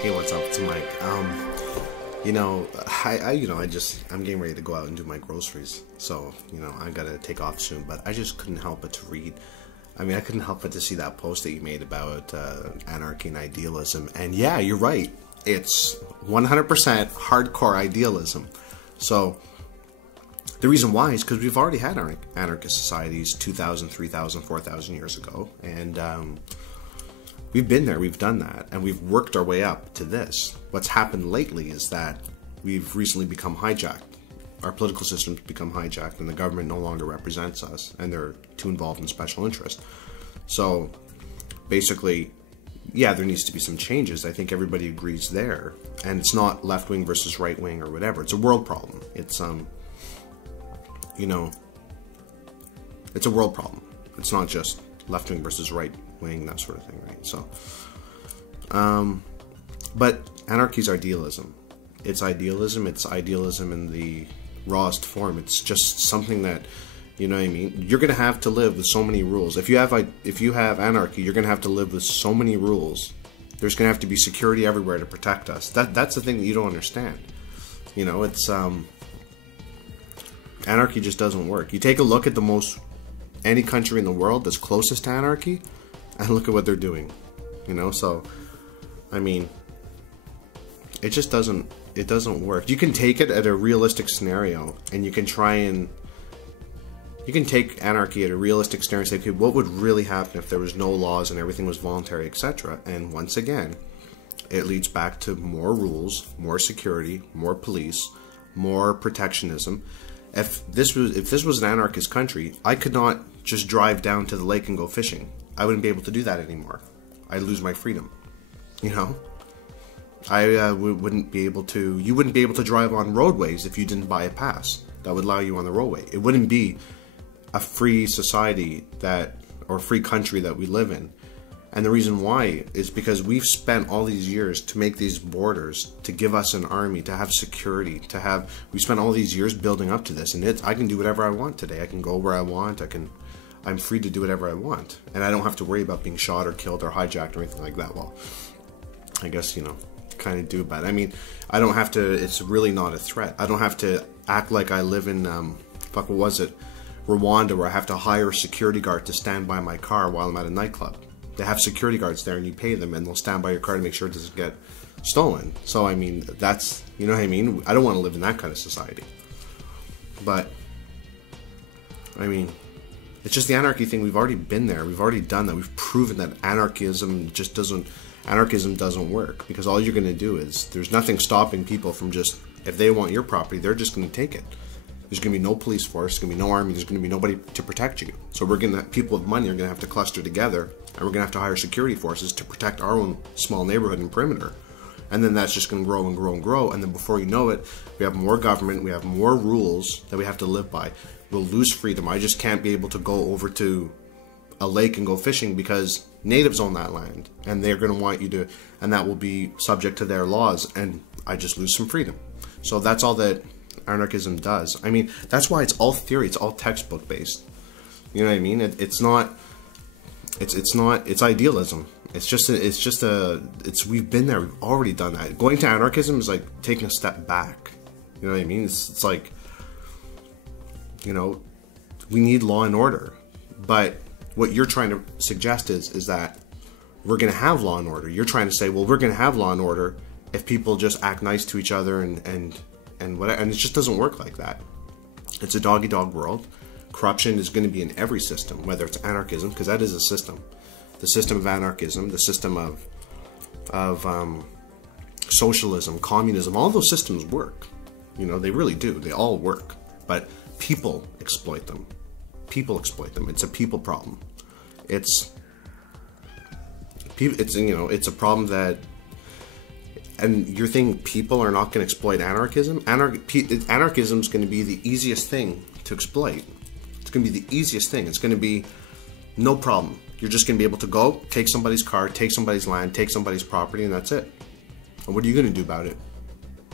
Hey, what's up? It's Mike. I'm getting ready to go out and do my groceries. So, I gotta take off soon, but I just couldn't help but to read. I couldn't help but to see that post that you made about anarchy and idealism. And yeah, you're right. It's 100% hardcore idealism. So, the reason why is because we've already had anarchist societies 2,000, 3,000, 4,000 years ago. And, we've been there, we've done that, and we've worked our way up to this. What's happened lately is that we've recently become hijacked. Our political system's become hijacked, and the government no longer represents us, and they're too involved in special interest. So, basically, yeah, there needs to be some changes. I think everybody agrees there. And it's not left-wing versus right-wing or whatever. It's a world problem. It's, it's a world problem. It's not just left-wing versus right-wing, that sort of thing, right? So, but anarchy is idealism. It's idealism in the rawest form. It's just something that, you you're going to have to live with so many rules. If you have anarchy, you're going to have to live with so many rules. There's going to have to be security everywhere to protect us. That's the thing that you don't understand. It's, anarchy just doesn't work. You take a look at any country in the world that's closest to anarchy, and look at what they're doing, so, it just doesn't work. You can take it at a realistic scenario, and you can take anarchy at a realistic scenario and say, okay, what would really happen if there was no laws and everything was voluntary, etc.? And once again, it leads back to more rules, more security, more police, more protectionism. If this was an anarchist country, I could not just drive down to the lake and go fishing. I wouldn't be able to do that anymore. I'd lose my freedom. I wouldn't be able to. You wouldn't be able to drive on roadways if you didn't buy a pass that would allow you on the roadway. It wouldn't be a free society or free country that we live in. And the reason why is because we've spent all these years to make these borders, to give us an army, to have security, we spent all these years building up to this, and I can do whatever I want today. I can go where I want, I'm free to do whatever I want. And I don't have to worry about being shot or killed or hijacked or anything like that. Well, I guess, kind of do about it. I don't have to, it's really not a threat. I don't have to act like I live in, Rwanda, where I have to hire a security guard to stand by my car while I'm at a nightclub. They have security guards there, and you pay them, and they'll stand by your car to make sure it doesn't get stolen. So, that's, I don't want to live in that kind of society. But, it's just the anarchy thing. We've already been there. We've already done that. We've proven that anarchism doesn't work, because all you're going to do is, there's nothing stopping people from if they want your property, they're just going to take it. There's going to be no police force, there's going to be no army, there's going to be nobody to protect you. So people with money are going to have to cluster together, and we're going to have to hire security forces to protect our own small neighborhood and perimeter. And then that's just going to grow and grow and grow, and then before you know it, we have more government, we have more rules that we have to live by. We'll lose freedom. I just can't be able to go over to a lake and go fishing because natives own that land, and they're going to want you to, and that will be subject to their laws, and I just lose some freedom. So that's all that anarchism does. That's why it's all theory, it's all textbook based. You know what I mean? It's idealism. We've been there, we've already done that. Going to anarchism is like taking a step back. You know what I mean? It's like, we need law and order. But what you're trying to suggest is that we're going to have law and order. You're trying to say, well, we're going to have law and order if people just act nice to each other and whatever, and it just doesn't work like that. It's a dog-eat-dog world. Corruption is going to be in every system, whether it's anarchism, because that is a system. The system of anarchism, the system of socialism, communism, all those systems work. They really do. They all work. But people exploit them. People exploit them. It's a people problem. It's a problem that. And you're thinking people are not going to exploit anarchism? Anarchism is going to be the easiest thing to exploit. It's going to be the easiest thing. It's going to be no problem. You're just going to be able to go, take somebody's car, take somebody's land, take somebody's property, and that's it. And what are you going to do about it?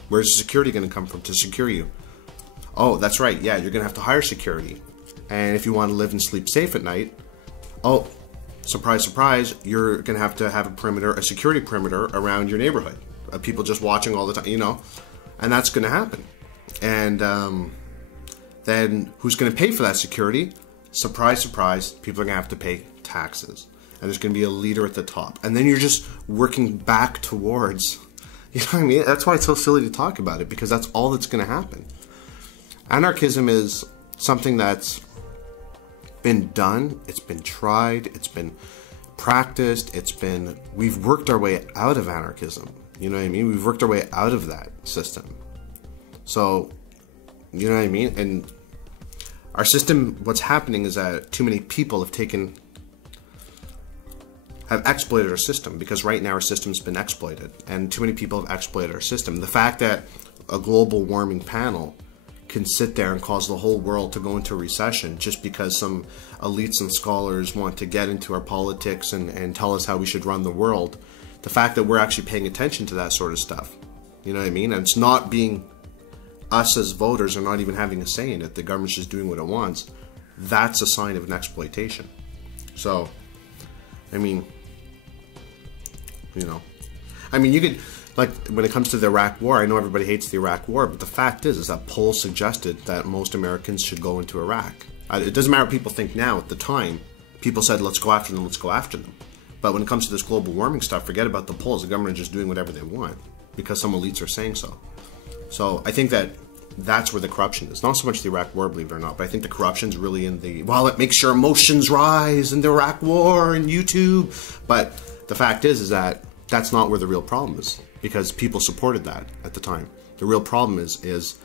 Where's the security going to come from to secure you? Oh, that's right. Yeah, you're going to have to hire security. And if you want to live and sleep safe at night, surprise, surprise, you're going to have a perimeter, a security perimeter around your neighborhood. people just watching all the time, you know, and that's going to happen. And then who's going to pay for that security? Surprise, surprise, people are going to have to pay taxes. And there's going to be a leader at the top. And then you're just working back towards, you know what I mean? That's why it's so silly to talk about it, because that's all that's going to happen. Anarchism is something that's been done, it's been tried, it's been practiced, we've worked our way out of anarchism. You know what I mean? We've worked our way out of that system. So, you know what I mean? And our system, what's happening is that too many people have exploited our system, because right now our system's been exploited, and too many people have exploited our system. The fact that a global warming panel can sit there and cause the whole world to go into recession just because some elites and scholars want to get into our politics and tell us how we should run the world. The fact that we're actually paying attention to that sort of stuff, you know what I mean? And it's not being, us as voters are not even having a say in it. The government's just doing what it wants. That's a sign of an exploitation. So, I mean, you know, I mean, you could, like, when it comes to the Iraq War, I know everybody hates the Iraq War, but the fact is that polls suggested that most Americans should go into Iraq. It doesn't matter what people think now. At the time, people said, let's go after them, let's go after them. But when it comes to this global warming stuff, forget about the polls. The government is just doing whatever they want because some elites are saying so. So I think that that's where the corruption is. Not so much the Iraq War, believe it or not, but I think the corruption's really in the, well, it makes your emotions rise in the Iraq War and YouTube. But the fact is that that's not where the real problem is, because people supported that at the time. The real problem is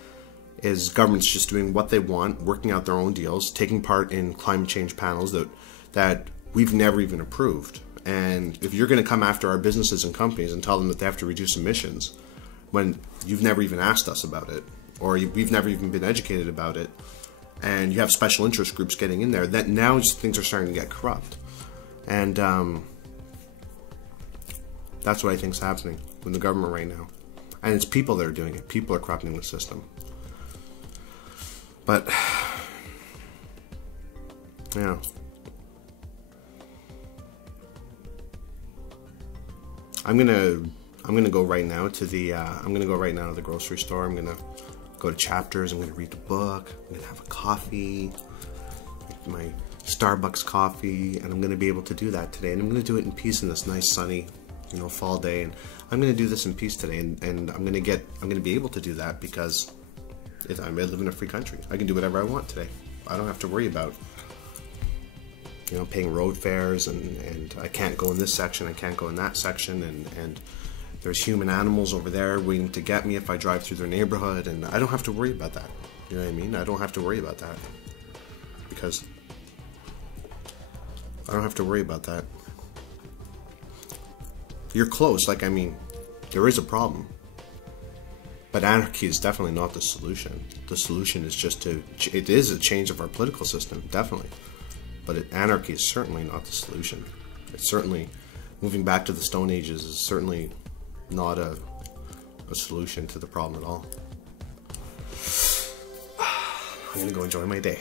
governments just doing what they want, working out their own deals, taking part in climate change panels that we've never even approved. And if you're going to come after our businesses and companies and tell them that they have to reduce emissions when you've never even asked us about it, or we've never even been educated about it, and you have special interest groups getting in there, that now things are starting to get corrupt. And that's what I think is happening with the government right now. And it's people that are doing it. People are corrupting the system. But, yeah. I'm gonna go right now to the grocery store. I'm gonna go to Chapters. I'm gonna read the book. I'm gonna have a coffee, my Starbucks coffee, and I'm gonna be able to do that today. And I'm gonna do it in peace in this nice sunny, you know, fall day. And I'm gonna do this in peace today. And I'm gonna be able to do that because I live in a free country. I can do whatever I want today. I don't have to worry about, you know, paying road fares, and I can't go in this section, I can't go in that section, and there's human animals over there waiting to get me if I drive through their neighborhood, and I don't have to worry about that. You know what I mean? I don't have to worry about that, because I don't have to worry about that. You're close, like, I mean, there is a problem, but anarchy is definitely not the solution. The solution is just it is a change of our political system, definitely. But anarchy is certainly not the solution. It's certainly, moving back to the Stone Ages is certainly not a solution to the problem at all. I'm gonna go enjoy my day.